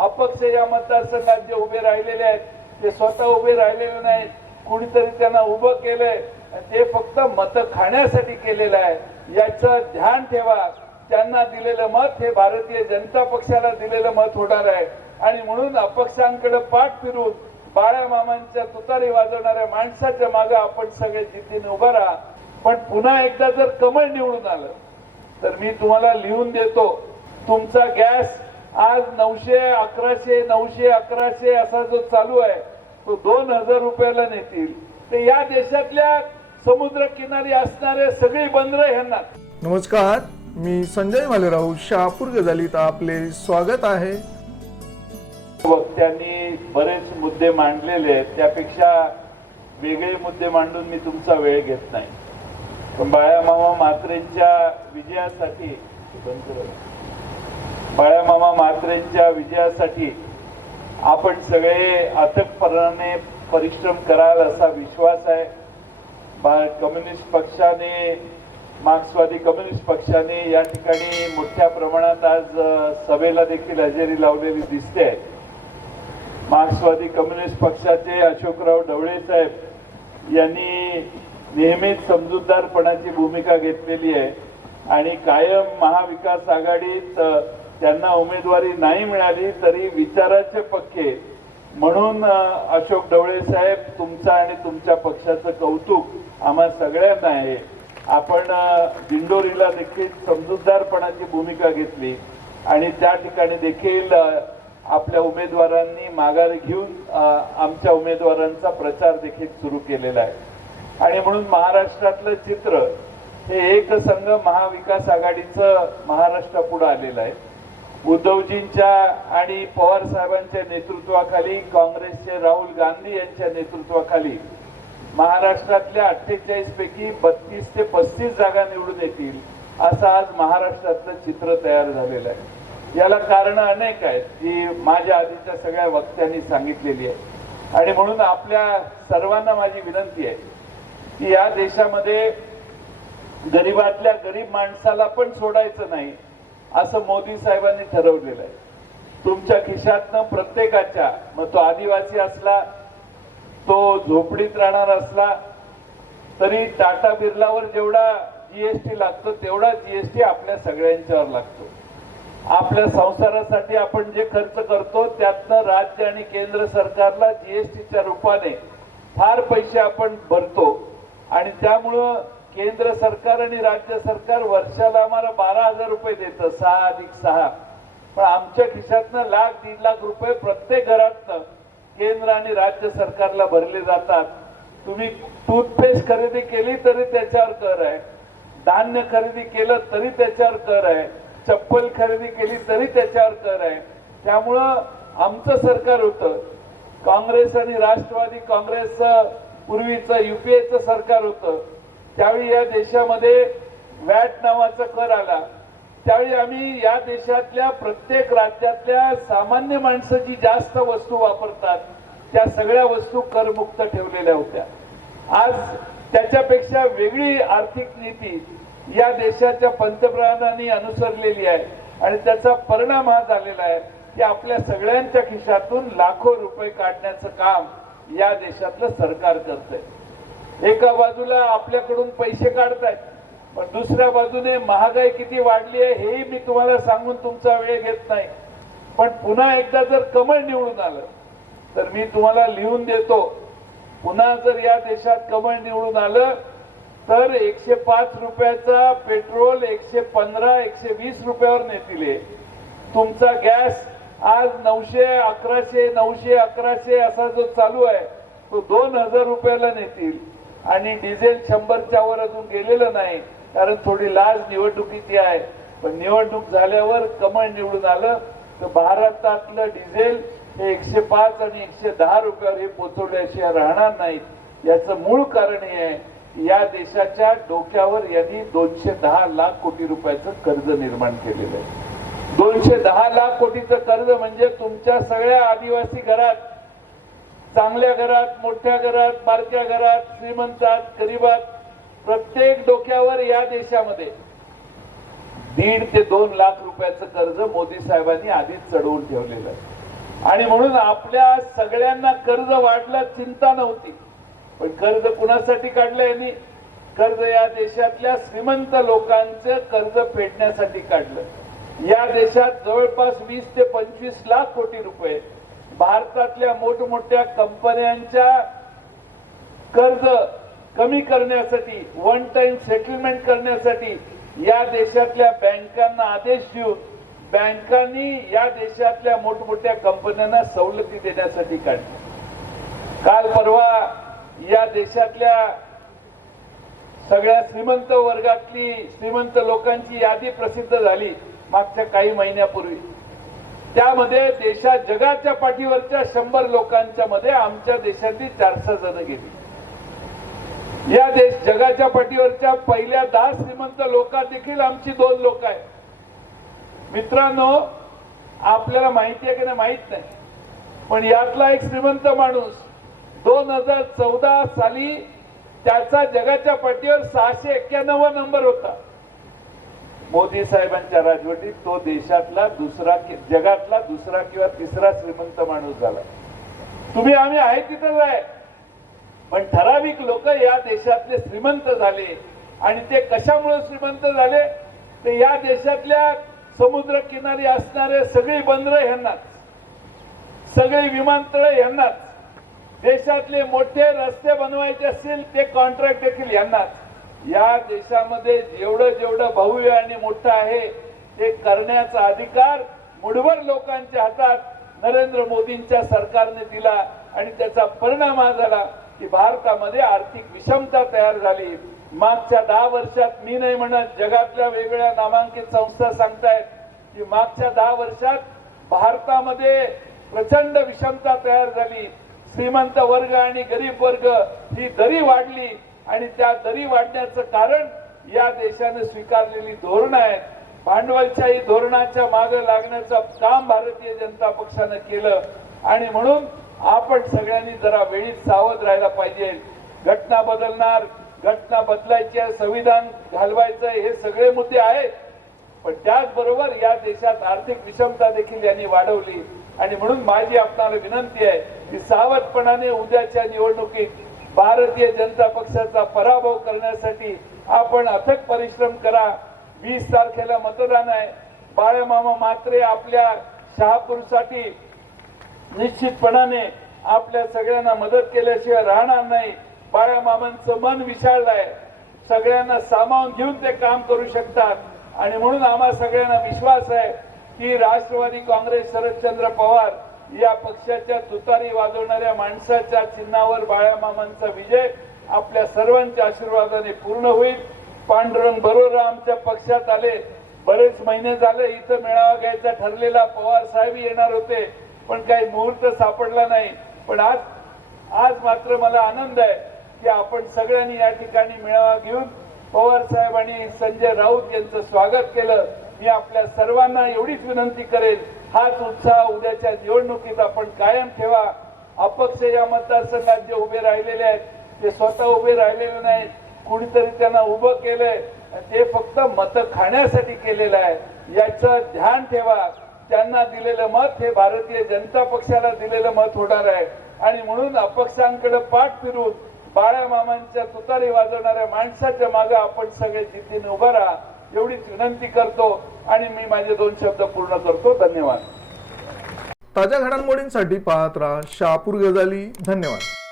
अपक्ष या मतदारसंघात जे उभे राहिलेले आहेत ते स्वतः उभे राहिलेले नाहीत कुणीतरी त्यांना उभं केलंय ते फक्त मत खाण्यासाठी केलेलं आहे याचं ध्यान ठेवा त्यांना दिलेलं मत हे भारतीय जनता पक्षाला दिलेलं मत होणार आहे आणि म्हणून अपक्षांकडे पाठ फिरून बाळ्या मामांच्या तुतारी वाजवणाऱ्या माणसाच्या मागे आपण सगळे जिद्दीने उभं राहा पण पुन्हा एकदा जर कमळ निवडून आलं तर मी तुम्हाला लिहून देतो तुमचा गॅस आज नऊशे अकराशे नऊशे अकराशे असा जो चालू आहे तो दोन हजार रुपयाला नेतील तर या देशातल्या समुद्र किनारी असणारे सगळी बंदर ह्यांना नमस्कार मी संजय मालेराव शहापूर गजालीत आपले स्वागत आहे वक्त्यांनी बरेच मुद्दे मांडलेले आहेत त्यापेक्षा वेगळे मुद्दे मांडून मी तुमचा वेळ घेत नाही पण बाळामामा मात्रेंच्या विजयासाठी बाळामामा मात्रेंच्या विजयासाठी आपण सगळे अथकपणाने परिश्रम कराल असा विश्वास आहे बा कम्युनिस्ट पक्षाने मार्क्सवादी कम्युनिस्ट पक्षाने या ठिकाणी मोठ्या प्रमाणात आज सभेला देखील हजेरी लावलेली दिसते मार्क्सवादी कम्युनिस्ट पक्षाचे अशोकराव ढवळे साहेब यांनी नेहमीच समजूतदारपणाची भूमिका घेतलेली आहे आणि कायम महाविकास आघाडीत त्यांना उमेदवारी नाही मिळाली तरी विचाराचे पक्के म्हणून अशोक ढवळे साहेब तुमचा आणि तुमच्या पक्षाचं कौतुक आम्हा सगळ्यांना आहे आपण दिंडोरीला देखील समजूतदारपणाची भूमिका घेतली आणि त्या ठिकाणी देखील आपल्या उमेदवारांनी माघार घेऊन आमच्या उमेदवारांचा प्रचार देखील सुरू केलेला आहे आणि म्हणून महाराष्ट्रातलं चित्र हे एक संघ महाविकास आघाडीचं महाराष्ट्रापुढं आलेलं आहे उद्धवजींच्या आणि पवार साहेबांच्या नेतृत्वाखाली काँग्रेसचे राहुल गांधी यांच्या नेतृत्वाखाली महाराष्ट्रातल्या अठ्ठेचाळीस पैकी बत्तीस ते पस्तीस जागा निवडून येतील असं आज महाराष्ट्रातलं चित्र तयार झालेलं आहे याला कारण अनेक आहेत जी माझ्या आधीच्या सगळ्या वक्त्यांनी सांगितलेली आहे आणि म्हणून आपल्या सर्वांना माझी विनंती आहे की या देशामध्ये गरीबातल्या गरीब माणसाला पण सोडायचं नाही असं मोदी साहेबांनी ठरवलेलं आहे तुमच्या खिशातनं प्रत्येकाच्या मग तो आदिवासी असला तो झोपडीत राहणार असला तरी टाटा बिर्लावर जेवढा जीएसटी लागतो तेवढा जीएसटी आपल्या सगळ्यांच्यावर लागतो आपल्या संसारासाठी आपण जे खर्च करतो त्यातनं राज्य आणि केंद्र सरकारला जीएसटीच्या रूपाने फार पैसे आपण भरतो आणि त्यामुळं केंद्र सरकार आणि राज्य सरकार वर्षाला आम्हाला बारा हजार रुपये देतं सहा अधिक सहा पण आमच्या खिशातनं लाख दीड लाख रुपये प्रत्येक घरातनं केंद्र आणि राज्य सरकारला भरले जातात तुम्ही टूथपेस्ट खरेदी केली तरी त्याच्यावर कर आहे धान्य खरेदी केलं तरी त्याच्यावर कर आहे चप्पल खरेदी केली तरी त्याच्यावर कर आहे त्यामुळं आमचं सरकार होतं काँग्रेस आणि राष्ट्रवादी काँग्रेसचं पूर्वीचं युपीएचं सरकार होतं त्यावेळी या देशामध्ये व्हॅट नावाचा कर आला त्यावेळी आम्ही या देशातल्या प्रत्येक राज्यातल्या सामान्य माणसं जी जास्त वस्तू वापरतात त्या सगळ्या वस्तू करमुक्त ठेवलेल्या होत्या आज त्याच्यापेक्षा वेगळी आर्थिक नीती या देशाच्या पंतप्रधानांनी अनुसरलेली आहे आणि त्याचा परिणाम हा झालेला आहे की आपल्या सगळ्यांच्या खिशातून लाखो रुपये काढण्याचं काम या देशातलं सरकार करतंय एका बाजूला आपल्याकडून पैसे काढतायत पण दुसऱ्या बाजूने महागाई किती वाढली आहे हेही मी तुम्हाला सांगून तुमचा वेळ घेत नाही पण पुन्हा एकदा जर कमळ निवडून आलं तर मी तुम्हाला लिहून देतो पुन्हा जर या देशात कमळ निवडून आलं तर एकशे पाच रुपयाचा पेट्रोल एकशे पंधरा एकशे वीस रुपयावर नेतील तुमचा गॅस आज नऊशे अकराशे नऊशे अकराशे असा जो चालू आहे तो दोन हजार रुपयाला नेतील आणि डिझेल शंभरच्या वर अजून गेलेलं नाही कारण थोडी लाज निवडणुकीची आहे पण निवडणूक झाल्यावर कमळ निवडून आलं तर भारतातलं डिझेल हे एकशे पाच आणि एकशे दहा रुपयावर हे पोचवल्याशिवाय राहणार नाहीत याचं मूळ कारण हे आहे या देशाच्या डोक्यावर यांनी दोनशे दहा लाख कोटी रुपयाचं कर्ज निर्माण केलेलं आहे दोनशे दहा लाख कोटीचं कर्ज म्हणजे तुमच्या सगळ्या आदिवासी घरात चांगल्या घरात मोठ्या घरात बारक्या घरात श्रीमंतात गरीबात प्रत्येक डोक्यावर या देशामध्ये दीड ते दोन लाख रुपयाचं कर्ज मोदी साहेबांनी आधीच चढवून ठेवलेलं आहे आणि म्हणून आपल्या सगळ्यांना कर्ज वाढलं चिंता नव्हती पण कर्ज कुणासाठी काढलं यांनी कर्ज या देशातल्या श्रीमंत लोकांचं कर्ज फेडण्यासाठी काढलं या देशात जवळपास वीस ते पंचवीस लाख कोटी रुपये भारतातल्या मोठमोठ्या कंपन्यांच्या कर्ज कमी करण्यासाठी वन टाइम सेटलमेंट करण्यासाठी या देशातल्या बँकांना आदेश देऊन बँकांनी या देशातल्या मोठमोठ्या कंपन्यांना सवलती देण्यासाठी काढली काल परवा या देशातल्या सगळ्या श्रीमंत वर्गातली श्रीमंत लोकांची यादी प्रसिद्ध झाली मागच्या काही महिन्यापूर्वी त्यामध्ये देशात जगाच्या पाठीवरच्या शंभर लोकांच्या मध्ये आमच्या देशातली चारशे जण गेली या देश जगाच्या पाठीवरच्या पहिल्या दहा श्रीमंत लोकात देखील आमची दोन लोक आहेत मित्रांनो आपल्याला माहिती आहे की नाही माहित नाही पण यातला एक श्रीमंत माणूस दोन हजार चौदा साली त्याचा जगाच्या पाठीवर सहाशे एक्क्याण्णव नंबर होता मोदी साहेबांच्या राजवटीत तो देशातला दुसरा जगातला दुसरा किंवा तिसरा श्रीमंत माणूस झाला तुम्ही आम्ही आहे तिथंच आहे पण ठराविक लोक या देशातले श्रीमंत झाले आणि ते कशामुळे श्रीमंत झाले तर या देशातल्या समुद्र किनारी असणारे सगळी बंदर यांनाच सगळी विमानतळ यांनाच देशातले मोठे रस्ते बनवायचे असतील ते कॉन्ट्रॅक्ट देखील यांनाच या देशामध्ये जेवढं जेवढं भव्य आणि मोठं आहे ते करण्याचा अधिकार मुठभर लोकांच्या हातात नरेंद्र मोदींच्या सरकारने दिला आणि त्याचा परिणाम हा झाला की भारतामध्ये आर्थिक विषमता तयार झाली मागच्या दहा वर्षात मी नाही म्हणत जगातल्या वेगवेगळ्या नामांकित संस्था सांगतायत की मागच्या दहा वर्षात भारतामध्ये प्रचंड विषमता तयार झाली श्रीमंत वर्ग आणि गरीब वर्ग ही दरी वाढली आणि त्या दरी वाढण्याचं कारण या देशाने स्वीकारलेली धोरणं आहेत भांडवलशाही धोरणाच्या मागे लागण्याचं काम भारतीय जनता पक्षानं केलं आणि म्हणून आपण सगळ्यांनी जरा वेळीच सावध राहायला पाहिजे घटना बदलणार घटना बदलायची आहे संविधान घालवायचं हे सगळे मुद्दे आहेत पण त्याचबरोबर या देशात आर्थिक विषमता देखील यांनी वाढवली आणि म्हणून माझी आपणाला विनंती आहे की सावधपणाने उद्याच्या निवडणुकीत भारतीय जनता पक्षाचा पराभव करण्यासाठी आपण अथक परिश्रम करा वीस तारखेला मतदान आहे बाळ्यामामा मात्रे आपल्या शहापूरसाठी निश्चितपणाने आपल्या सगळ्यांना मदत केल्याशिवाय राहणार नाही बाळ्यामामांचं मन विशाळलं आहे सगळ्यांना सामावून घेऊन ते काम करू शकतात आणि म्हणून आम्हा सगळ्यांना विश्वास आहे की राष्ट्रवादी काँग्रेस शरदचंद्र पवार या पक्षाच्या तुतारी वाजवणाऱ्या माणसाच्या चिन्हावर बाळ्यामामांचा विजय आपल्या सर्वांच्या आशीर्वादाने पूर्ण होईल पांडुरंग बरोबर आमच्या पक्षात आले बरेच महिने झाले इथं मेळावा घ्यायचा ठरलेला पवार साहेब येणार होते पण काही मुहूर्त सापडला नाही पण आज आज मात्र मला आनंद आहे की आपण सगळ्यांनी या ठिकाणी मेळावा घेऊन पवार साहेब आणि संजय राऊत यांचं स्वागत केलं मी आपल्या सर्वांना एवढीच विनंती करेन हाच उत्साह उद्याच्या निवडणुकीत आपण कायम ठेवा अपक्ष या मतदारसंघात जे उभे राहिलेले आहेत ते स्वतः उभे राहिलेले नाहीत कुणीतरी त्यांना उभं केलंय ते फक्त मत खाण्यासाठी केलेलं आहे याचं ध्यान ठेवा त्यांना दिलेलं मत हे भारतीय जनता पक्षाला दिलेलं मत होणार आहे आणि म्हणून अपक्षांकडे पाठ फिरून बाळ्या मामांच्या तुतारी वाजवणाऱ्या माणसाच्या मागे आपण सगळे जिद्दीने उभा राहा एवढीच विनंती करतो आणि मी माझे दोन शब्द पूर्ण करतो धन्यवाद ताज्या घडामोडींसाठी पाहत राहा शहापूर गजाली धन्यवाद